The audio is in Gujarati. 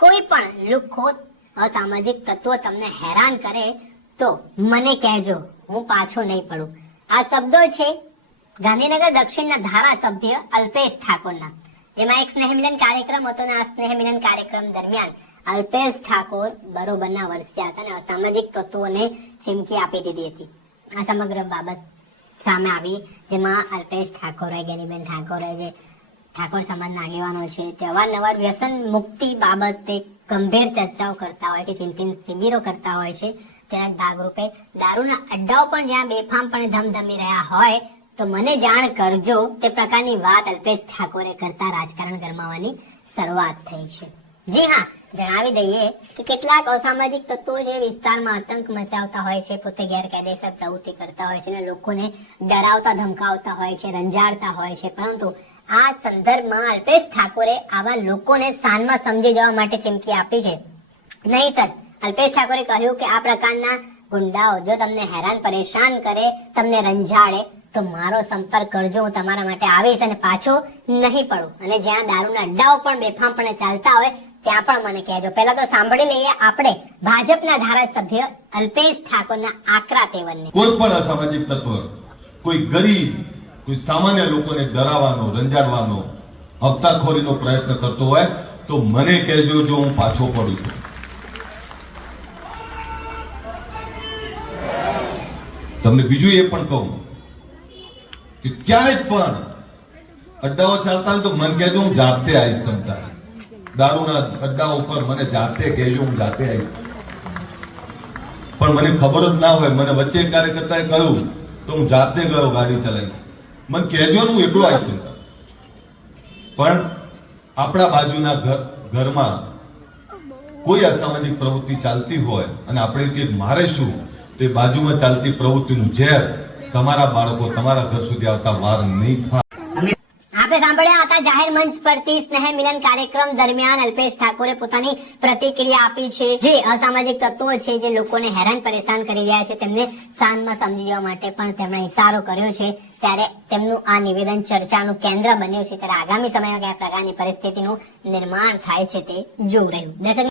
કોઈ પણ લુખ્ખો અસામાજિક તત્વો તમને હેરાન કરે તો મને કહેજો, હું પાછો નહીં પડું. આ શબ્દો છે ગાંધીનગર દક્ષિણના ધારાસભ્ય અલ્પેશ ઠાકોરના. એમાં એક સ્નેહ મિલન કાર્યક્રમ હતો ને આ સ્નેહ મિલન કાર્યક્રમ દરમિયાન અલ્પેશ ઠાકોર બરોબરના વરસ્યા હતા અને અસામાજિક તત્વોને ચીમકી આપી દીધી હતી. આ સમગ્ર બાબત સામે આવી, જેમાં અલ્પેશ ઠાકોર હોય, ગેનીબેન ઠાકોર હોય, જે ઠાકોર સમાજના આગેવાનો છે, તે અવારનવાર વ્યસન મુક્તિ બાબતે ગંભીર ચર્ચાઓ કરતા હોય છે, ચિંતન શિબિરો કરતા હોય છે. તેના ભાગરૂપે દારૂના અડ્ડાઓ પણ જ્યાં બેફામપણે ધમધમી રહ્યા હોય તો મને જાણ કરજો, તે પ્રકારની વાત અલ્પેશ ઠાકોરે કરતા રાજકારણ ગરમાવાની શરૂઆત થઈ છે. જી હા, જણાવી દઈએ કે કેટલાક અસામાજિક તત્વો જે વિસ્તારમાં આતંક મચાવતા હોય છે, પોતે ગેરકાયદેસર પ્રવૃત્તિ કરતા હોય છે અને લોકોને ડરાવતા ધમકાવતા હોય છે, રંજાડતા હોય છે, પરંતુ આ સંદર્ભમાં અલ્પેશ ઠાકોરે આવા લોકોને સાનમાં સમજી જવા માટે ચીમકી આપી છે. નહીતર અલ્પેશ ઠાકોરે કહ્યું કે આ પ્રકારના ગુંડાઓ જો તમને હેરાન પરેશાન કરે, તમને રંજાડે તો મારો સંપર્ક કરજો, હું તમારા માટે આવીશ અને પાછો નહીં પડું. અને જ્યાં દારૂના અડ્ડાઓ પણ બેફામપણે ચાલતા હોય ત્યાં પણ મને કહેજો. પહેલા તો સાંભળી લઈએ આપણે ભાજપના ધારાસભ્ય અલ્પેશ ઠાકોરના આકરા તેવરને. કોઈ પણ અસામાજિક તત્વ કોઈ ગરીબ, કોઈ સામાન્ય લોકોને ડરાવવાનો, રંજાડવાનો, હપ્તાખોરીનો પ્રયત્ન કરતો હોય તો મને કહેજો, જો હું પાછો પડું છું. તમને બીજું એ પણ કહું કે ક્યાંય પણ અડ્ડાઓ ચાલતા હોય તો મને કહેજો, હું જાતે આવીશ. તમતા દારૂના અડ્ડાઓ ઉપર મને જાતે કહેજો, હું જાતે આવીશ. પણ મને ખબર જ ના હોય, મને વચ્ચે એક કાર્યકર્તાએ કહ્યું તો હું જાતે ગયો ગાડી ચલાવી. મને કહેજો ને, હું એકલો આવીશ. પણ આપણા બાજુના ઘરમાં કોઈ અસામાજિક પ્રવૃત્તિ ચાલતી હોય અને આપણે કે મારે શું, તો એ બાજુમાં ચાલતી પ્રવૃત્તિનું ઝેર તમારા બાળકો તમારા ઘર સુધી આવતા વાર નહીં થાય. આપણે સાંભળ્યા હતા જાહેર મંચ પરથી સ્નેહ મિલન કાર્યક્રમ દરમિયાન અલ્પેશ ઠાકોરે પોતાની પ્રતિક્રિયા આપી છે. જે અસામાજિક તત્વો છે, જે લોકોને હેરાન પરેશાન કરી રહ્યા છે, તેમને સાનમાં સમજી જવા માટે પણ તેમણે ઇશારો કર્યો છે. ત્યારે તેમનું આ નિવેદન ચર્ચાનું કેન્દ્ર બન્યું છે. ત્યારે આગામી સમયમાં કયા પ્રકારની પરિસ્થિતિનું નિર્માણ થાય છે તે જોવું રહ્યું. દર્શક